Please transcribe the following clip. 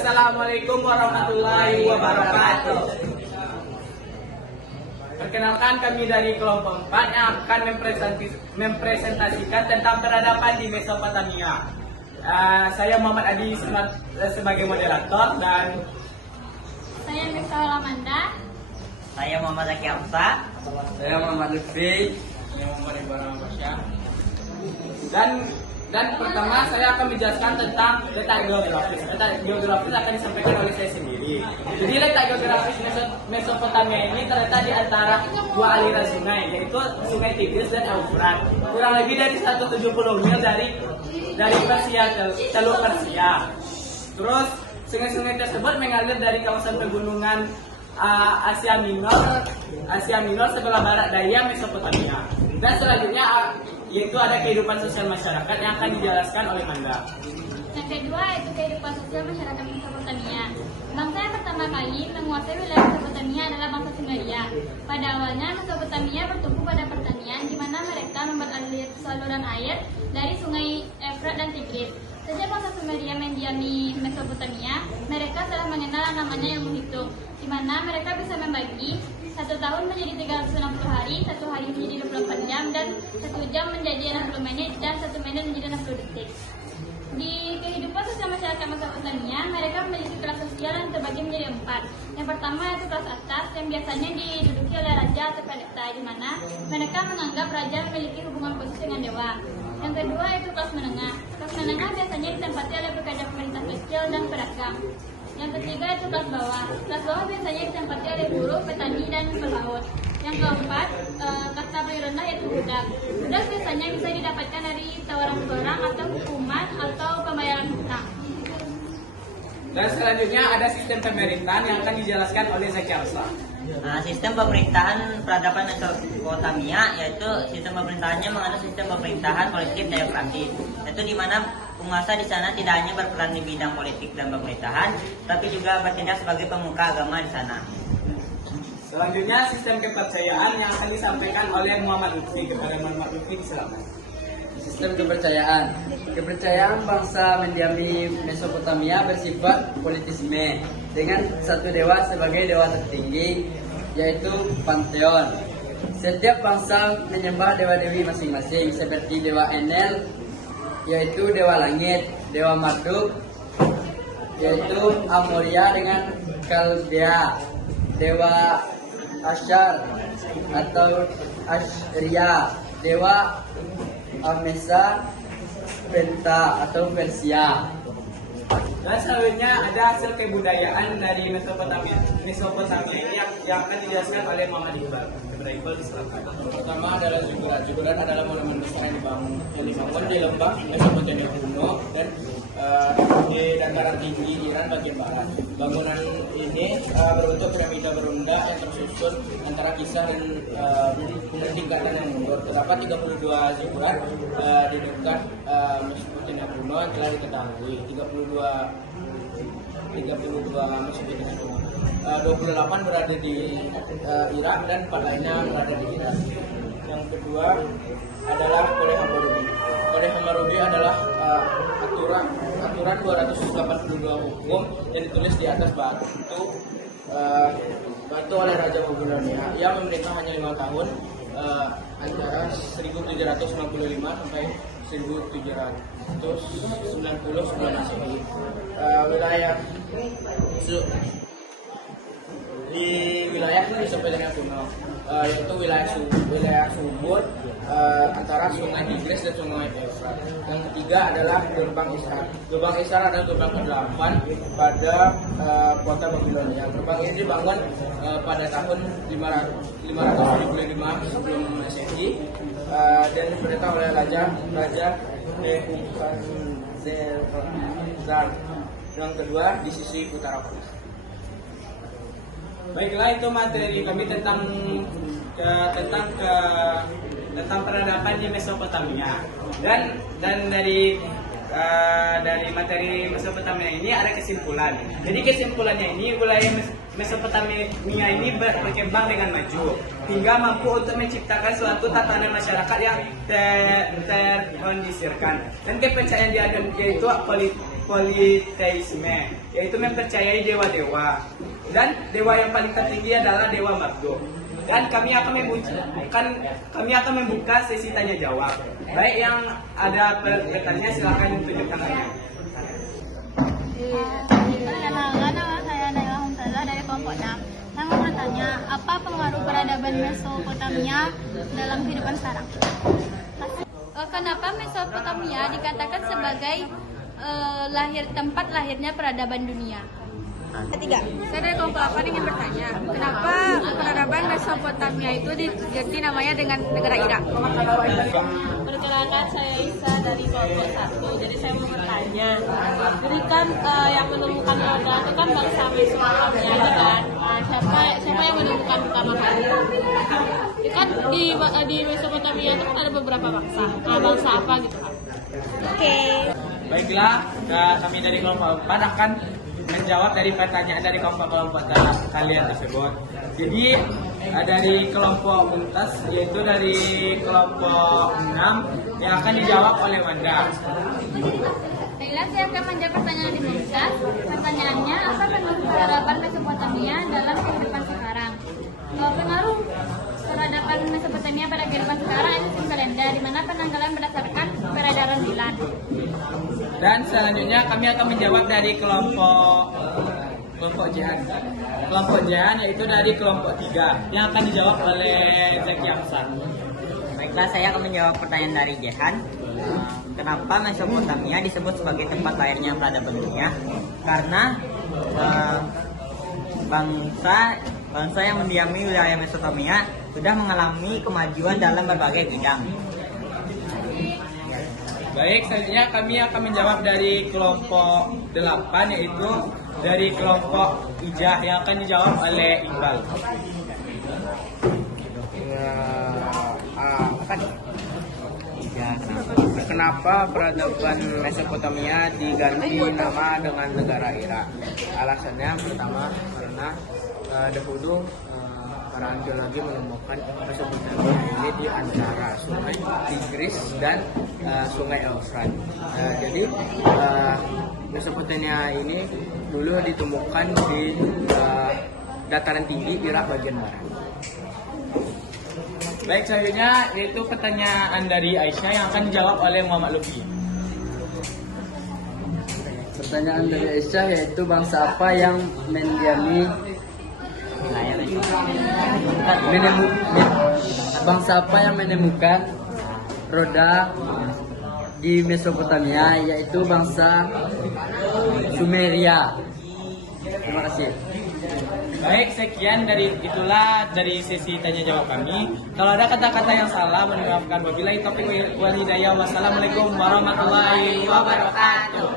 Assalamualaikum warahmatullahi wabarakatuh. Perkenalkan, kami dari kelompok 4 yang akan mempresentasikan tentang peradaban di Mesopotamia. Saya Muhammad Adi sebagai moderator dan saya Mirsa Lamanda. Saya Muhammad Zaki Hamsa. Saya Muhammad Lutfi. Saya Muhammad Ibrahim Basya. Dan pertama saya akan menjelaskan tentang letak geografis. Letak geografis akan disampaikan oleh saya sendiri. Jadi letak geografis Mesopotamia ini terletak di antara dua aliran sungai, yaitu Sungai Tigris dan Eufrat. Kurang lebih dari 170 mil dari Persia ke Teluk Persia. Terus sungai-sungai tersebut mengalir dari kawasan pegunungan Asia Minor sebelah barat daya Mesopotamia. Dan selanjutnya yaitu ada kehidupan sosial masyarakat yang akan dijelaskan oleh Manda. Yang kedua yaitu kehidupan sosial masyarakat Mesopotamia. Bangsa yang pertama kali menguasai wilayah Mesopotamia adalah bangsa Sumeria. Pada awalnya Mesopotamia bertumpu pada pertanian, di mana mereka membuat saluran air dari sungai Efrat dan Tigris. Sejak bangsa Sumeria mendiami Mesopotamia, mereka telah mengenal namanya yang menghitung, di mana mereka bisa membagi 1 tahun menjadi 360 hari, 1 hari menjadi 24 jam, dan 1 jam menjadi 60 menit, dan 1 menit menjadi 60 detik. Di kehidupan sosial masyarakat Mesopotamia, mereka memiliki kelas sosial yang terbagi menjadi 4. Yang pertama yaitu kelas atas, yang biasanya diduduki oleh raja atau pendeta, di mana mereka menganggap raja memiliki hubungan khusus dengan dewa. Yang kedua yaitu kelas menengah. Kelas menengah biasanya ditempati oleh pekerja pemerintah kecil dan pedagang. Yang ketiga itu kelas bawah. Kelas bawah biasanya ditempati oleh buruh, petani, dan pelaut. Yang keempat, kasta paling rendah yaitu budak. Budak biasanya bisa didapatkan dari tawaran barang atau hukuman atau pembayaran hutang. Dan selanjutnya ada sistem pemerintahan yang akan dijelaskan oleh Zaki Hamsa. Sistem pemerintahan peradaban Mesopotamia, yaitu sistem pemerintahannya mengandung sistem pemerintahan politik demokratis, yaitu di mana penguasa di sana tidak hanya berperan di bidang politik dan pemerintahan, tapi juga bertindak sebagai pemuka agama di sana. Selanjutnya sistem kepercayaan yang akan disampaikan oleh Muhammad Lutfi. Kepada Muhammad Lutfi disilakan. Sistem kepercayaan. Kepercayaan bangsa mendiami Mesopotamia bersifat politisme dengan satu dewa sebagai dewa tertinggi, yaitu Pantheon. Setiap bangsa menyembah dewa-dewi masing-masing seperti dewa Enel, yaitu dewa langit, dewa Marduk, yaitu Amoria dengan Kalbea, dewa Ashar atau Ashria, dewa Amesa, Penta atau Persia. Dan selanjutnya ada hasil kebudayaan dari Mesopotamia ini yang akan dijelaskan oleh Muhammad Iqbal. Kepada Iqbal disilakan. Pertama adalah Zigurat. Zigurat adalah monumen besar yang dibangun di lembah Mesopotamia kuno dan di dataran tinggi Iran bagian barat. Bangunan ini berbentuk piramida berunda yang tersusun antara kisah dan tingkatan yang mundur. Terdapat 32 zigurat di dekat Mesopotamia kuno telah diketahui. 32 Mesopotamia kuno. 28 berada di Irak dan 4 lainnya berada di Iran. Yang kedua adalah Kode Hammurabi. Kode Hammurabi adalah aturan 282 hukum yang ditulis di atas batu oleh Raja Babilonia. Ia memerintah hanya 5 tahun antara 1795 sampai 1790 sebelum Masehi. Di wilayah Mesopotamia kuno, yaitu wilayah subur antara Sungai Tigris dan Sungai Efrat. Yang ketiga adalah Gerbang Isar. Gerbang Isar adalah gerbang ke-8 pada kota Babilonia. Gerbang ini dibangun pada tahun 575 sebelum Masehi dan diperintah oleh Raja Nebuchadnezzar. Yang kedua di sisi utara kota. Baiklah, itu materi kami tentang peradaban di Mesopotamia. Dan dari materi Mesopotamia ini ada kesimpulan. Jadi kesimpulannya ini wilayah Mesopotamia ini berkembang dengan maju hingga mampu untuk menciptakan suatu tatanan masyarakat yang terkondisikan. Dan kepercayaan dia yaitu politeisme, yaitu mempercayai dewa-dewa. Dan dewa yang paling tertinggi adalah Dewa Marduk. Dan kami akan membuka sesi tanya jawab. Baik yang ada pertanyaannya silakan tunjuk tangannya. Perkenalkan, nama saya Naila Humzazah dari kelompok 6. Saya mau bertanya, apa pengaruh peradaban Mesopotamia dalam kehidupan sekarang? Kenapa Mesopotamia dikatakan sebagai tempat lahirnya peradaban dunia? Ketiga, saya dari kelompok 8 ingin bertanya, kenapa peradaban Mesopotamia itu diganti namanya dengan negara Irak? Perkenalkan, saya Isa dari kelompok 1. Jadi saya mau bertanya, jadi kan yang menemukan roda itu kan bangsa Mesopotamia kan? Siapa yang menemukan pertama kali? Ya kan di Mesopotamia itu kan ada beberapa bangsa. Bangsa apa gitu kan? Oke. Baiklah, kami dari kelompok 4 akan menjawab dari pertanyaan dari kelompok-kelompok kalian tersebut. Jadi dari kelompok Mumtaz, yaitu dari kelompok 6 yang akan dijawab oleh Wanda. Baiklah, saya akan menjawab pertanyaan di Mumtaz. Pertanyaannya, apa pengaruh peradaban Mesopotamia dalam kehidupan sekarang? Pengaruh peradaban Mesopotamia pada kehidupan sekarang itu sistem kalender, di mana penanggalan berdasarkan peredaran bulan. Dan selanjutnya kami akan menjawab dari kelompok Jihan. Kelompok Jihan yaitu dari kelompok 3 yang akan dijawab oleh Zaki Amsar. Baiklah, saya akan menjawab pertanyaan dari Jehan. Kenapa Mesopotamia disebut sebagai tempat lahirnya peradaban dunia? Karena bangsa yang mendiami wilayah Mesopotamia sudah mengalami kemajuan dalam berbagai bidang. Baik, selanjutnya kami akan menjawab dari kelompok 8 yaitu dari kelompok Ijah yang akan dijawab oleh Iqbal. Kenapa peradaban Mesopotamia diganti nama dengan negara Irak? Alasannya pertama karena dahulu para arkeologi menemukan Mesopotamia ini di antara sungai Tigris dan sungai Eufrat. Jadi Mesopotamia ini dulu ditemukan di dataran tinggi Irak bagian barat. Baik, selanjutnya yaitu pertanyaan dari Aisyah yang akan dijawab oleh Muhammad Lufi. Pertanyaan dari Aisyah yaitu bangsa apa yang mendiami bangsa apa yang menemukan roda di Mesopotamia, yaitu bangsa Sumeria. Terima kasih. Baik, sekian dari sesi tanya jawab kami. Kalau ada kata-kata yang salah, mohon maafkan. Wabillahi taufiq wal hidayah. Wassalamualaikum warahmatullahi wabarakatuh.